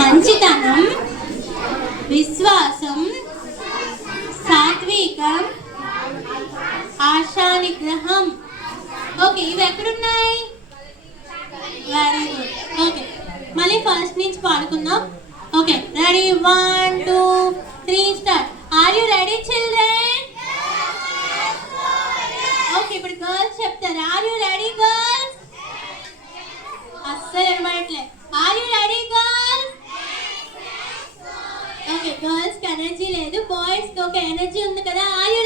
మంచితనం, విశ్వాసం, సాత్వికం, ఆశానిగ్రహం. ఓకే, ఇవి ఎక్కడున్నాయి? Very good. ఓకే, మళ్ళీ ఫస్ట్ నుంచి పాడుకుందాం. Okay, ready? 1 2 3 start. Are you ready children? Okay, ఇప్పుడు గర్ల్స్ చెప్తారు. Are you ready girls? అస్సలు వినబడట్లే. Are you ready girls? Okay, girls కి ఎనర్జీ లేదు, బాయ్స్ కి ఓకే ఎనర్జీ ఉంది కదా. Are you